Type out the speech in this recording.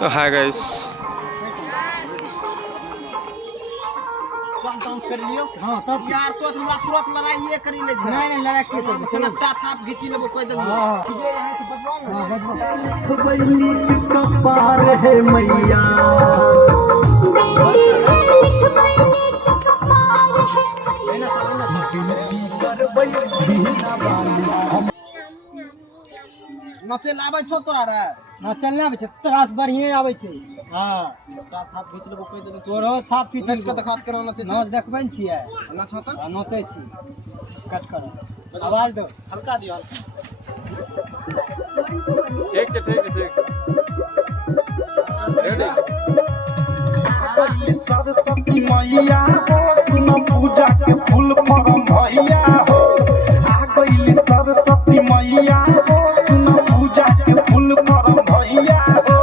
तो hi guys, dance कर लियो। हां तब यार तो हमरा तुरंत लड़ाई ये करी ले छै। नहीं लड़ाई के तो सनटा थाप घिची लेबो कह देलियो। तुझे यहां से बजवा ना। हां बजवा कपार है मैया नचे लाबै छौ तोरा रे। ना चलना आबै छै तोरा से बढ़िया आबै छै। हां सनटा थाप घिच लेबो कह देलियो। तोरो थाप की नच के देखात करो नचे छै। नाच देखबै छियै। नच त नचै छी कट कर आवाज दो हल्का दियो हल्का। ठीक है ठीक है ठीक है रेडी। सरस्वती मैया हो सुन पूजा के फूल फरम भैया हो आ गई सरस्वती मैया हो सुन पूजा के फूल फरम भैया हो